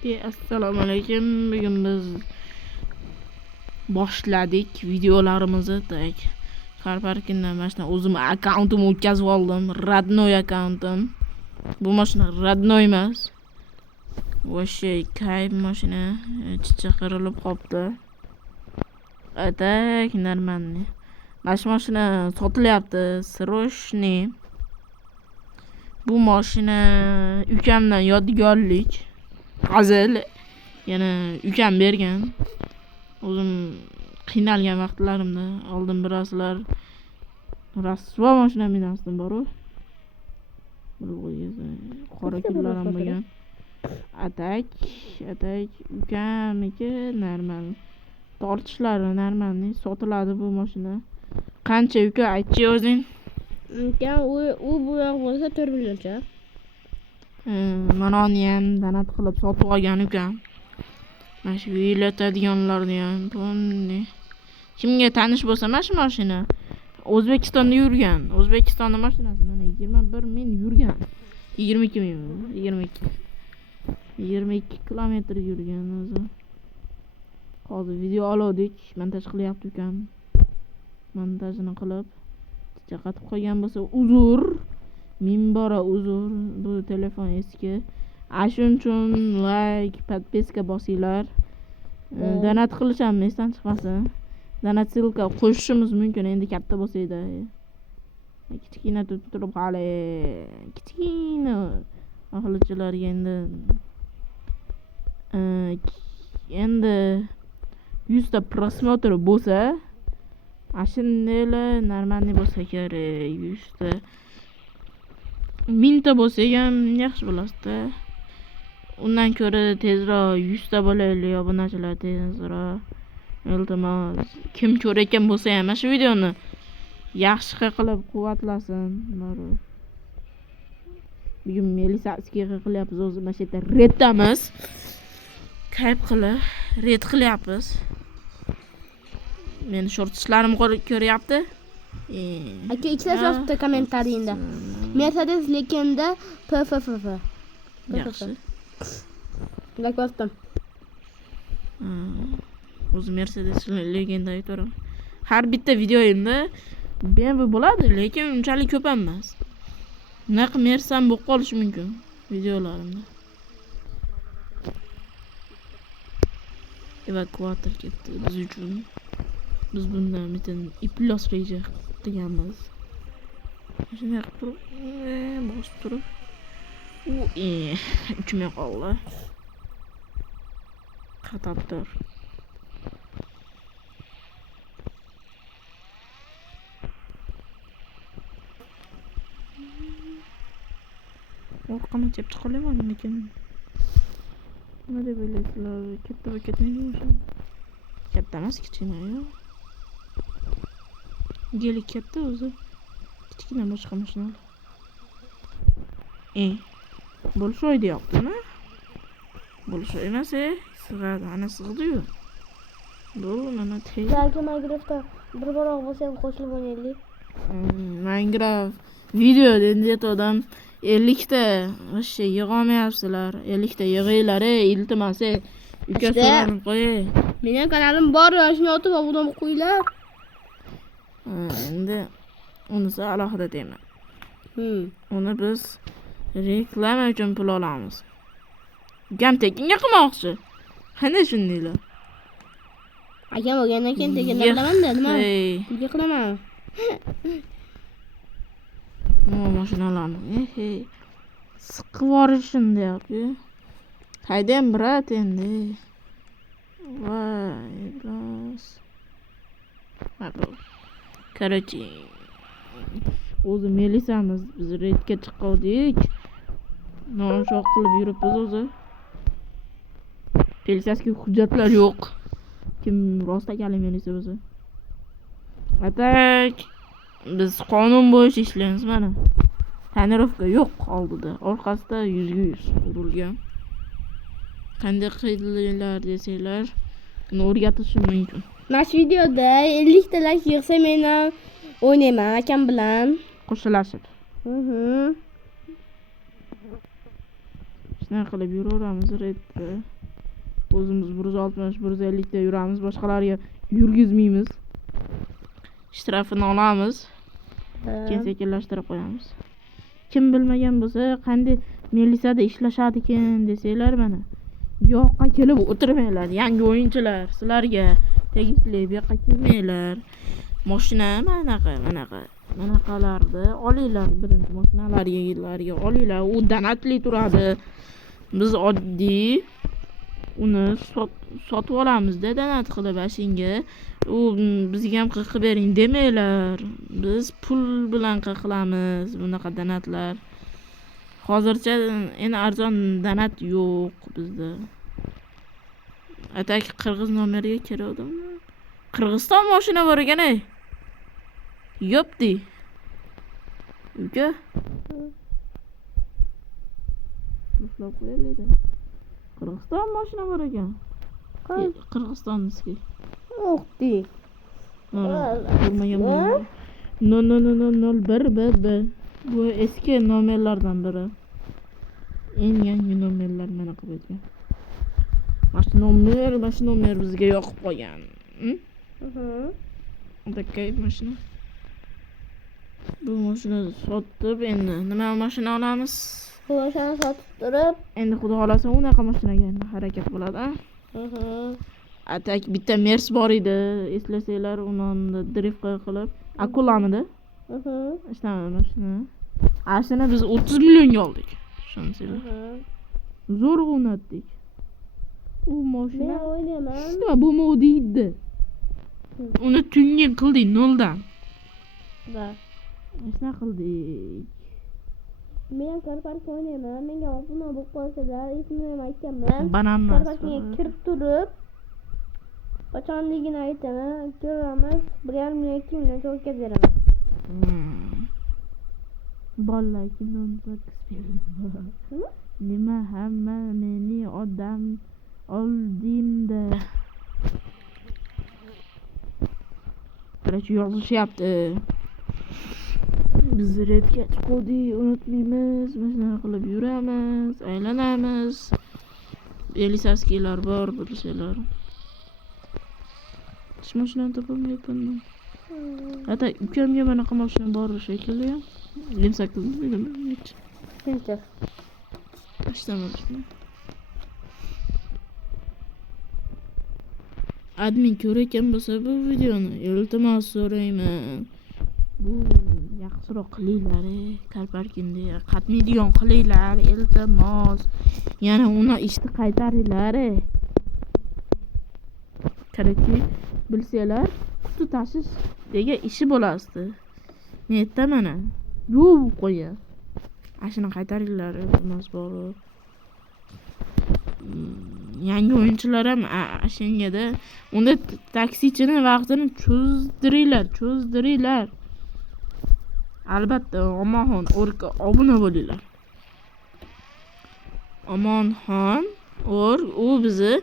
Assalomu alaykum. Bugun biz boshladik videolarimizni. Car parkingdan mashina o'zim akkauntimni o'tkazib oldim. Radnoy akkauntim. Bu mashina radnoy emas. Voshey kayf mashina. Chicha qirilib qopti. Atak normalniy. Mashina sotilyapti. Sroshniy. Bu mashina ukamdan yodgorlik. Hazil yana ukam bergan. O'zim qiynalgan vaqtlarimda oldim biraslar. Rasvo mashina minasdim bor-ku. Qora kunlarim bo'lgan. Atak ukamniki normal. Tortishlari normalniy sotiladi bu mashina. Qancha uka aytchi o'zing? Ukam u bu yoq bo'lsa 4 millioncha. Mana uni ham danat qilib sotib olgan ukam. Mana shu yeyiladiganlarni ham bunday. Kimga tanish bo'lsa mana shu mashina O'zbekistonda yurgan. O'zbekistonda mashinasi mana 21 ming yurgan. 22 ming, 22 kilometr yurgan o'zi. Hozir video oldik, montaj qilyapti ukam. Montajini qilib chaqatib qo'ygan bo'lsa uzr. Ming bora uzr. Bu telefon eski. Shuning uchun like, podpiska bosinglar. Donat qilish ham esdan chiqmasin. Donat silka qo'shishimiz mumkin endi katta bo'lsa edi. Kichkina turib qali. Kichkina ahlichilarga endi 100 ta prosmotr bo'lsa, ashundaylar normalniy bo'lsa kerak. 100 ta 1000 ta bo'lsa ham yaxshi bo'lasdi. Undan ko'ra tezroq 100 ta bo'laylik, obunachilar tezroq. Iltimos, kim ko'rayotgan bo'lsa ham mana shu videoni yaxshi qilib quvvatlasin. Bugun Melisasiga qilyapmiz, o'zi mana shu yerda reddamiz. Kayf qilib red qilyapmiz. Meni shortishlarim ko'ryapti. Aka ikkita yozibdi kommentariyda. Mercedes legenda PFF. Yaxshi. Lakostim. O'zi Mercedes legenda aytaman. Har bitta videoyimda BMW bo'ladi, lekin unchalik ko'p emas. Naq Mersam bo'lib qolishi mumkin videolarimda. Evakuator ketdi biz uchun. Biz bundan bitta iplos reja qilganmiz. Shunday qilib bosib turib uchmay qoldi. Qatabdir. Orqama chep chiqolayman lekin nima deb o'ylaysizlar? Katta va ketmaydi o'sha. Katta emas, kichkina-yu. Geli katta o'zi. Kichkina boshqa mashinalar. Bo'lshoy deyapti-mi? Bo'lshoy emas, sig'adi, ana sig'di-yu. Bu mana tey. Yoki Minecraftda bir baroq bo'lsa ham qo'shilib o'ynaylik. Minecraft video endi odam 50 ta o'sha yig'olmayapsizlar. 50 ta yig'inglar, iltimos, uka so'rab qo'y. Mening kanalim bor, shuni otib obuna bo'lib qo'yinglar. Endi unisi alohida deyman. Uni biz reklama uchun pul olamiz. Gam tekinga qilmoqchi. Qanday shundaylar? Akam bo'lgandan keyin tekinga qilaman-da, nima? Nega qilaman? Mashinalarni siqib yuborishim deyapti. Haydayam brat endi. Voy, iblos. Короче, o'zi Melisamiz, biz redga chiqdik. No'nshoq qilib yuribmiz o'zi. Melisasiga hujjatlar yo'q. Kim rostakali Melisa o'zi. Atak biz qonun bo'yicha ishlaymiz mana. Tonirovka yo'q oldida, orqasida 100% urilgan. Qanday qildilar desanglar, uni o'rgatishim mumkin. Mana shu videoda 50 ta like yig'sa men ham o'ynayman akam bilan. Qo'shilashib. shunaqa qilib yuraveramiz redda. O'zimiz 160, 150 da yuramiz, boshqalarga yurgizmaymiz. Shtrafini olamiz. Keyin sekinlashtirib qo'yamiz. Kim bilmagan bo'lsa, qanday Melisada ishlashadi ekan desanglar mana. Bu yoqqa kelib o'tirmanglar, yangi o'yinchilar, sizlarga tegishli bu yoqqa kelmanglar. Mashina manaqalarni olinglar, birinchi mashinalarga olinglar. U danatli turadi. Biz oddiy uni sotib olamiz-da, danat qilib ashinga. U bizga ham qilib bering demanglar. Biz pul bilan qilamiz bunaqa danatlar. Hozircha endi arzon danat yo'q bizda. Atak qirg'iz nomeriga keravdimi? Qirg'iziston mashina bor ekan-ey. Yopdi. Uka. Ushlab qo'yaylik. Qirg'iziston mashina bor ekan. Qirg'izistonniski. Yo'qdi. Bo'lmagan bo'ladi. 00001 bu eski nomerlardan biri. Eng yangi nomerlar mana qilib qo'ygan. Mana shu nomer bizga yoqib qolgan. Dakay mashina. Bu mashinani sotib endi nima mashina olamiz? Bu mashinani sotib turib, endi xudo xolasa unaqa mashinaga harakat qiladi. Atak bitta Mers bor edi, eslasanglar, uni drift qilib, Akulamidi? Shunaqa mashina. Ashini biz 30 millionga oldik. Tushunasizlar. Zo'r o'rnatdik. U mashina o'ylayman. nima bo'lmaydi. Uni tuning qildik noldan. Va Shunaqa qildik. men karpark o'ynayman. Menga obuna bo'lib qolsalar, esimni aytganman. Banan Karparkga kirib turib, qachonligini aytaman, ko'ramiz. 1,5 million 2 million cho'kka beraman. Bolalar kimdan berdi? Nima hamma meni odam oldimda. Qarachi yozishyapti. Biz redga chiqdik, unutmaymiz. Mana qilib yuramiz, aylanamiz. Elisaskilar bor, bilsanglar. Hech mashinani topolmayapman. Hatta ukamga mana qilib mashina bor shekilli. 28 nima? Tinchir. Ishtamoqchi. Admin ko'rayotgan bo'lsa bu videoni, iltimos so'rayman. Bu yaxshiroq qilinglar, Karparkinda qatnaydigan qilinglar, iltimos. Yana uni ishni qaytaringlar. Qarachi bilsanglar, quti tashish degan ishi bo'lasdi. Men aytaman, yo'q qo'ya. Ashini qaytaringlar, iltimos bor. Yangi o'yinchilar ham ashingada unda taksichini vaqtini cho'zdiringlar. Albatta, Omonxon obuna bo'linglar. Omonxon u bizni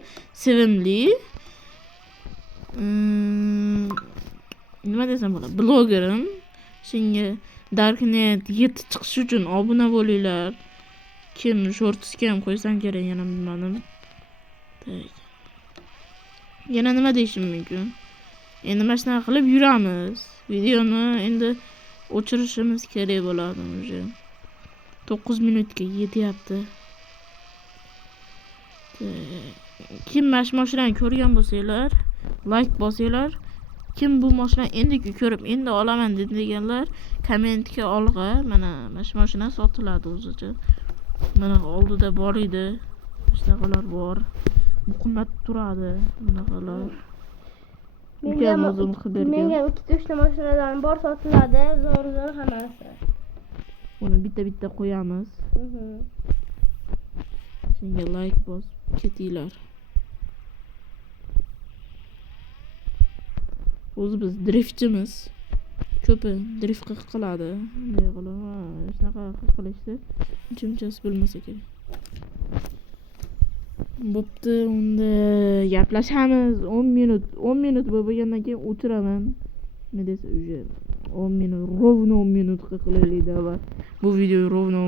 sevimli nima desam bo'ladi? Blogerim. Shunga Darknet yetib chiqish uchun obuna bo'linglar. Kim shortsga ham qo'ysam kerak, yana bilmadim. Yana nima deyishim mumkin? Endi mana shunaqa qilib yuramiz. Videoni endi o'chirishimiz kerak bo'ladi o'sha. 9 minutga yetyapti. Kim mashinani ko'rgan bo'lsanglar, like bosinglar. Kim bu mashinani endi ko'rib, endi olaman deganlar, kommentga olg'a. Mana mashina sotiladi o'zicha. Mana oldida bor edi. Shunaqalar bor. Bu qimmat turadi, bunaqalar. Menga ikkita mashinalardan bor sotiladi, zo'r hammasi. Uni bitta qo'yamiz. Shunga like bosib ketinglar. O'zi biz driftchimiz. Ko'pi drift qiladi. Bunday qilib, shunaqa qilishdi. Unchasi bilmasa kerak. Bo'pti, unda gaplashamiz. 10 minut bo'lgandan keyin o'tiraman. Nima desa, uje 10 minut, ровно 10 minut qilaylik-da va bu video ровно